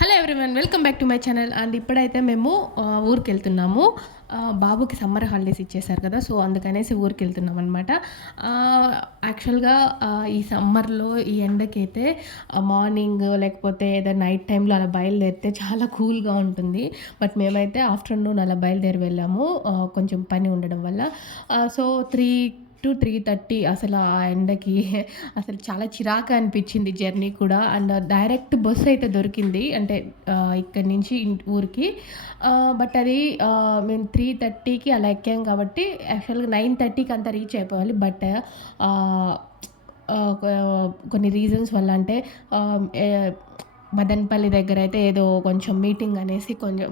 Hello everyone, welcome back to my channel. And ఇప్పుడైతే మేము ఊరికి వెళ్తున్నాము. బాబుకి సమ్మర్ హాలిడేస్ ఇచ్చేసారు కదా, సో అందుకనేసి ఊరికి వెళ్తున్నాం అనమాట. యాక్చువల్గా ఈ సమ్మర్లో ఈ ఎండకైతే మార్నింగ్ లేకపోతే ఏదైనా నైట్ టైంలో అలా బయలుదేరితే చాలా కూల్గా ఉంటుంది. బట్ మేమైతే ఆఫ్టర్నూన్ అలా బయలుదేరి వెళ్ళాము, కొంచెం పని ఉండడం వల్ల. సో 3 to 3:30 అసలు ఆ ఎండకి అసలు చాలా చిరాకు అనిపించింది జర్నీ కూడా. అండ్ డైరెక్ట్ బస్సు అయితే దొరికింది, అంటే ఇక్కడి నుంచి ఊరికి. బట్ అది మేము 3:30కి అలా ఎక్కాం కాబట్టి యాక్చువల్గా 9:30కి అంతా రీచ్ అయిపోవాలి. బట్ కొన్ని రీజన్స్ వల్ల, అంటే మదనపల్లి దగ్గర అయితే ఏదో కొంచెం మీటింగ్ అనేసి కొంచెం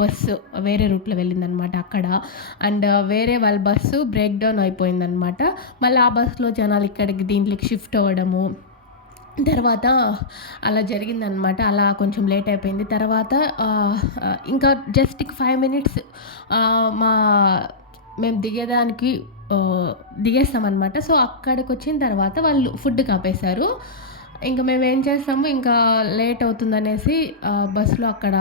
బస్సు వేరే రూట్లో వెళ్ళిందనమాట అక్కడ. అండ్ వేరే వాళ్ళ బస్సు బ్రేక్ డౌన్ అయిపోయిందనమాట. మళ్ళీ ఆ బస్సులో జనాలు ఇక్కడికి దీంట్లోకి షిఫ్ట్ అవ్వడము, తర్వాత అలా జరిగిందనమాట. అలా కొంచెం లేట్ అయిపోయింది. తర్వాత ఇంకా జస్ట్ 5 minutes మా మేము దిగేదానికి దిగేస్తామన్నమాట. సో అక్కడికి వచ్చిన తర్వాత వాళ్ళు ఫుడ్ ఆపేశారు. ఇంకా మేమేం చేస్తాము, ఇంకా లేట్ అవుతుందనేసి బస్సులో అక్కడ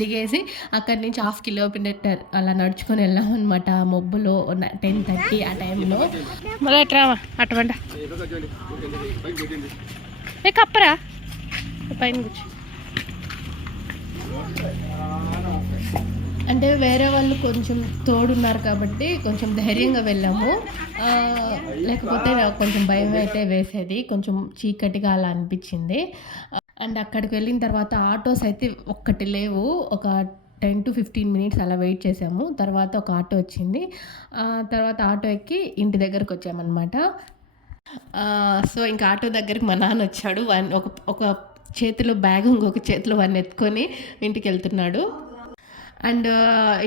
దిగేసి అక్కడి నుంచి 1/2 kilometer అలా నడుచుకొని వెళ్ళామన్నమాట. ఆ మొబ్బులో 10:30 ఆ టైంలో. మళ్ళీ ఎట్లా అటువంటి కప్పరా పైన కూర్చో. అంటే వేరే వాళ్ళు కొంచెం తోడున్నారు కాబట్టి కొంచెం ధైర్యంగా వెళ్ళాము. లేకపోతే కొంచెం భయం అయితే వేసేది, కొంచెం చీకటిగా అలా అనిపించింది. అండ్ అక్కడికి వెళ్ళిన తర్వాత ఆటోస్ అయితే ఒక్కటి లేవు. ఒక 10 to 15 minutes అలా వెయిట్ చేసాము. తర్వాత ఒక ఆటో వచ్చింది. తర్వాత ఆటో ఎక్కి ఇంటి దగ్గరకు వచ్చామన్నమాట. సో ఇంకా ఆటో దగ్గరికి మా నాన్న వచ్చాడు. ఒక చేతిలో బ్యాగ్, ఇంకొక చేతిలో వాడిని ఎత్తుకొని ఇంటికి వెళ్తున్నాడు. అండ్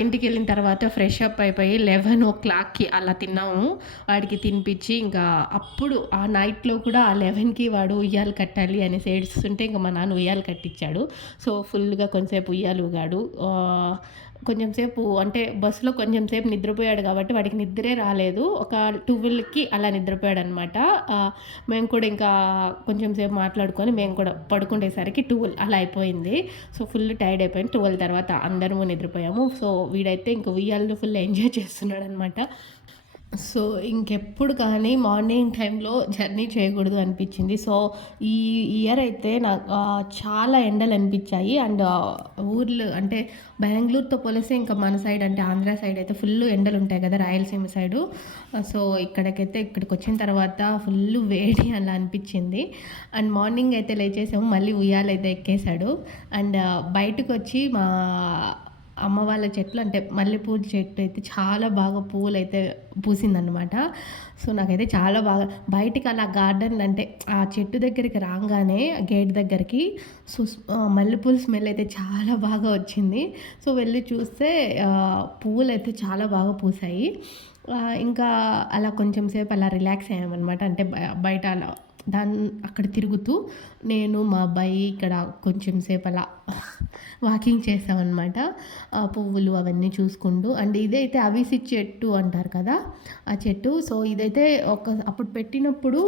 ఇంటికి వెళ్ళిన తర్వాత ఫ్రెష్ అప్ అయిపోయి 11 o'clockకి అలా తిన్నాము. వాడికి తినిపించి ఇంకా అప్పుడు ఆ నైట్లో కూడా ఆ 11కి వాడు ఉయ్యాలు కట్టాలి అనేసి ఏడుస్తుంటే ఇంకా మా నాన్న ఉయ్యాలు కట్టించాడు. సో ఫుల్గా కొంచెంసేపు ఉయ్యాలు ఊగాడు. కొంచెం సేపు అంటే బస్సులో కొంచెం సేపు నిద్రపోయాడు కాబట్టి వాడికి నిద్రే రాలేదు. ఒక 12కి అలా నిద్రపోయాడు అనమాట. మేము కూడా ఇంకా కొంచెం సేపు మాట్లాడుకొని మేము కూడా పడుకునేసరికి 12 అలా అయిపోయింది. సో ఫుల్ టైర్డ్ అయిపోయింది. 12 తర్వాత అందరము నిద్రపోయాము. సో వీడైతే ఇంకా ఉయ్యాలను ఫుల్ ఎంజాయ్ చేస్తున్నాడు అనమాట. సో ఇంకెప్పుడు కానీ మార్నింగ్ టైంలో జర్నీ చేయకూడదు అనిపించింది. సో ఈ ఇయర్ అయితే నాకు చాలా ఎండలు అనిపించాయి. అండ్ ఊర్లు అంటే బెంగళూరుతో పోలిస్తే ఇంకా మన సైడ్ అంటే ఆంధ్ర సైడ్ అయితే ఫుల్ ఎండలు ఉంటాయి కదా, రాయలసీమ సైడు. సో ఇక్కడికి వచ్చిన తర్వాత ఫుల్ వేడి అలా అనిపించింది. అండ్ మార్నింగ్ అయితే లేచేసాము, మళ్ళీ ఉయ్యాలైతే ఎక్కేశాడు. అండ్ బయటకు వచ్చి మా అమ్మ వాళ్ళ చెట్లు అంటే మల్లెపూల చెట్టు అయితే చాలా బాగా పువ్వులు అయితే పూసిందనమాట. సో నాకైతే చాలా బాగా బయటికి అలా గార్డెన్ అంటే ఆ చెట్టు దగ్గరికి రాగానే గేట్ దగ్గరికి సో మల్లెపూల స్మెల్ అయితే చాలా బాగా వచ్చింది. సో వెళ్ళి చూస్తే పువ్వులు అయితే చాలా బాగా పూసాయి. ఇంకా అలా కొంచెం సేపు అలా రిలాక్స్ అయ్యామన్నమాట. అంటే బయట అలా అక్కడ తిరుగుతూ నేను మా అబ్బాయి ఇక్కడ కొంచెం సేపు అలా వాకింగ్ చేసామన్నమాట. పువ్వులు అవన్నీ చూసుకుంటూ. అండ్ ఇదైతే అవిసి చెట్టు అంటారు కదా ఆ చెట్టు. సో ఇదైతే అప్పుడు పెట్టినప్పుడు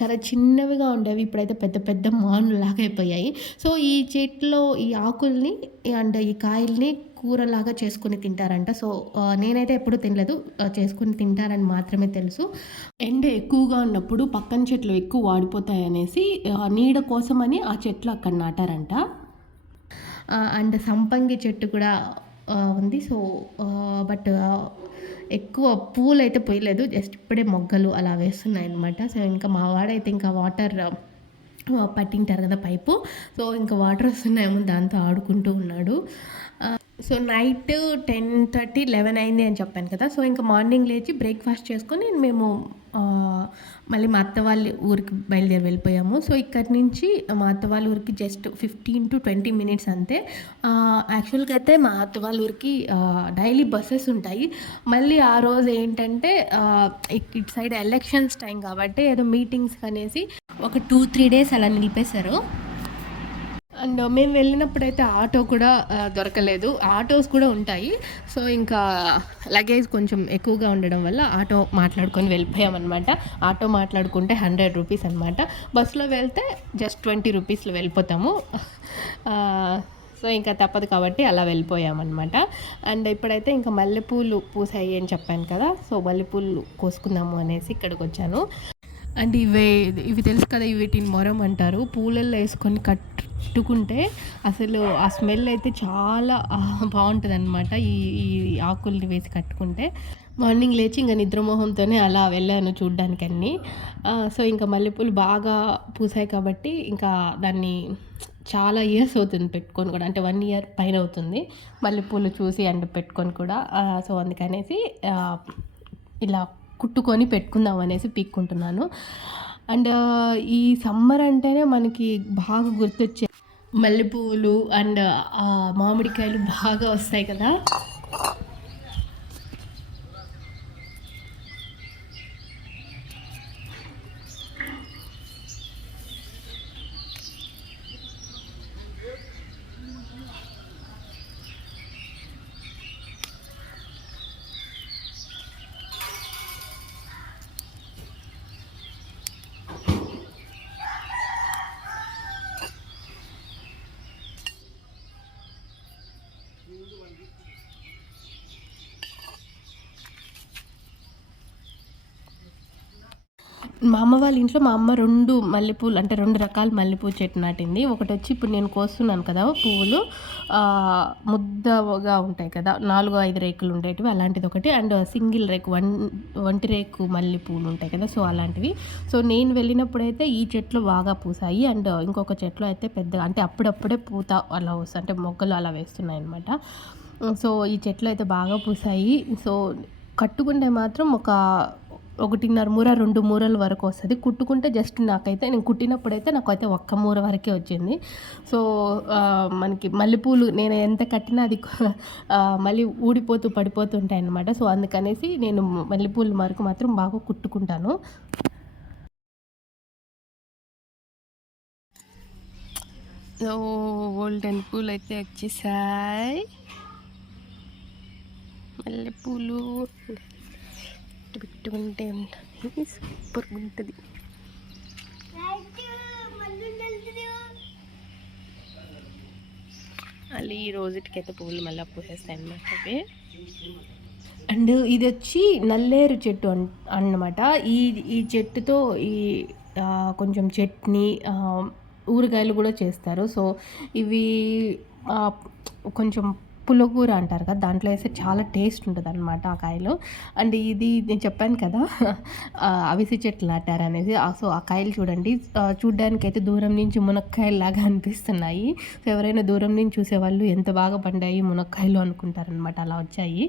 చాలా చిన్నవిగా ఉండేవి, ఇప్పుడైతే పెద్ద పెద్ద మానులాగా అయిపోయాయి. సో ఈ చెట్లో ఈ ఆకుల్ని అండ్ ఈ కాయల్ని కూరలాగా చేసుకుని తింటారంట. సో నేనైతే ఎప్పుడు తినలేదు, చేసుకుని తింటారని మాత్రమే తెలుసు. ఎండ ఎక్కువగా ఉన్నప్పుడు పక్కన చెట్లు ఎక్కువ వాడిపోతాయి అనేసి నీడ కోసమని ఆ చెట్లు అక్కడ నాటారంట. అండ్ సంపంగి చెట్టు కూడా ఉంది. సో బట్ ఎక్కువ పూలు అయితే పోయలేదు, జస్ట్ ఇప్పుడే మొగ్గలు అలా వేస్తున్నాయి అనమాట. సో ఇంకా మా వాడైతే ఇంకా వాటర్ పట్టింటారు కదా పైపు, సో ఇంకా వాటర్ వస్తున్నాయేమో దాంతో ఆడుకుంటూ ఉన్నాడు. సో నైట్ 10:30, 11 అయింది అని చెప్పాను కదా. సో ఇంకా మార్నింగ్ లేచి బ్రేక్ఫాస్ట్ చేసుకొని మేము మళ్ళీ మా అత్త వాళ్ళ ఊరికి బయలుదేరి వెళ్ళిపోయాము. సో ఇక్కడి నుంచి మా అత్త వాళ్ళ ఊరికి జస్ట్ 15 to 20 minutes అంతే. యాక్చువల్గా అయితే మా అత్త వాళ్ళ ఊరికి డైలీ బస్సెస్ ఉంటాయి. మళ్ళీ ఆ రోజు ఏంటంటే ఇటు సైడ్ ఎలక్షన్స్ టైం కాబట్టి ఏదో మీటింగ్స్ అనేసి ఒక 2-3 days అలా నిలిపేశారు. అండ్ మేము వెళ్ళినప్పుడైతే ఆటో కూడా దొరకలేదు. ఆటోస్ కూడా ఉంటాయి. సో ఇంకా లగేజ్ కొంచెం ఎక్కువగా ఉండడం వల్ల ఆటో మాట్లాడుకొని వెళ్ళిపోయామన్నమాట. ఆటో మాట్లాడుకుంటే 100 rupees అనమాట. బస్సులో వెళ్తే జస్ట్ 20 rupeesలో వెళ్ళిపోతాము. సో ఇంకా తప్పదు కాబట్టి అలా వెళ్ళిపోయామన్నమాట. అండ్ ఇప్పుడైతే ఇంకా మల్లెపూలు పూసాయి అని చెప్పాను కదా, సో మల్లెపూలు కోసుకుందాము అనేసి ఇక్కడికొచ్చాను. అండ్ ఇవి తెలుసు కదా, వీటిని మొరం అంటారు. పూలల్లో వేసుకొని కట్టుకుంటే అసలు ఆ స్మెల్ అయితే చాలా బాగుంటుందన్నమాట. ఈ ఈ ఆకుల్ని వేసి కట్టుకుంటే మార్నింగ్ లేచి ఇంకా నిద్రమోహంతోనే అలా వెళ్ళాను చూడ్డానికి అన్నీ. సో ఇంకా మల్లెపూలు బాగా పూసాయి కాబట్టి ఇంకా దాన్ని చాలా ఇయర్స్ అవుతుంది పెట్టుకొని కూడా, అంటే 1 ఇయర్ పైన అవుతుంది మల్లెపూలు చూసి అండ్ పెట్టుకొని కూడా. సో అందుకనేసి ఇలా కుట్టుకొని పెట్టుకుందాం అనేసి పీక్కుంటున్నాను. అండ్ ఈ సమ్మర్ అంటేనే మనకి బాగా గుర్తొచ్చే మల్లెపూలు అండ్ మామిడికాయలు బాగా వస్తాయి కదా. మా అమ్మ వాళ్ళ ఇంట్లో మా అమ్మ 2 మల్లెపూలు, అంటే 2 రకాల మల్లెపూ చెట్టు నాటింది. ఒకటొచ్చి ఇప్పుడు నేను కోస్తున్నాను కదా పువ్వులు, ముద్దగా ఉంటాయి కదా, 4, 5 రేకులు ఉండేటివి అలాంటిదొకటి. అండ్ సింగిల్ రేకు ఒంటి రేకు మల్లెపూలు ఉంటాయి కదా, సో అలాంటివి. సో నేను వెళ్ళినప్పుడైతే ఈ చెట్లు బాగా పూసాయి. అండ్ ఇంకొక చెట్లు అయితే పెద్దగా, అంటే అప్పుడప్పుడే పూత అలా వస్తాయి, అంటే మొగ్గలు అలా వేస్తున్నాయన్నమాట. సో ఈ చెట్లు అయితే బాగా పూసాయి. సో కట్టుకుంటే మాత్రం 1.5 మూర 2 మూరల వరకు వస్తుంది. కుట్టుకుంటే జస్ట్ నాకైతే, నేను కుట్టినప్పుడైతే నాకైతే 1 మూర వరకే వచ్చింది. సో మనకి మల్లెపూలు నేను ఎంత కట్టినా అది మళ్ళీ ఊడిపోతూ పడిపోతూ ఉంటాయన్నమాట. సో అందుకనేసి నేను మల్లెపూలు వరకు మాత్రం బాగా కుట్టుకుంటాను. సో గోల్డెన్ పూలు అయితే వచ్చేసాయి. మల్లెపూలు పెట్టుకుంటే సూపర్గా ఉంటుంది. మళ్ళీ ఈ రోజుటికైతే పువ్వులు మళ్ళీ పూసేస్తాయి అన్నమాట అవి. అండ్ ఇది వచ్చి నల్లేరు చెట్టు అన్నమాట. ఈ చెట్టుతో కొంచెం చట్నీ, ఊరగాయలు కూడా చేస్తారు. సో ఇవి కొంచెం పుల్లగూర అంటారు కదా, దాంట్లో వేస్తే చాలా టేస్ట్ ఉంటుంది అనమాట ఆ కాయలు. అండ్ ఇది నేను చెప్పాను కదా అవిసె చెట్లు నాటారనేసి. సో ఆ కాయలు చూడండి, చూడ్డానికి అయితే దూరం నుంచి మునక్కాయలాగా అనిపిస్తున్నాయి. సో ఎవరైనా దూరం నుంచి చూసేవాళ్ళు ఎంత బాగా పండాయి మునక్కాయలు అనుకుంటారనమాట, అలా వచ్చాయి.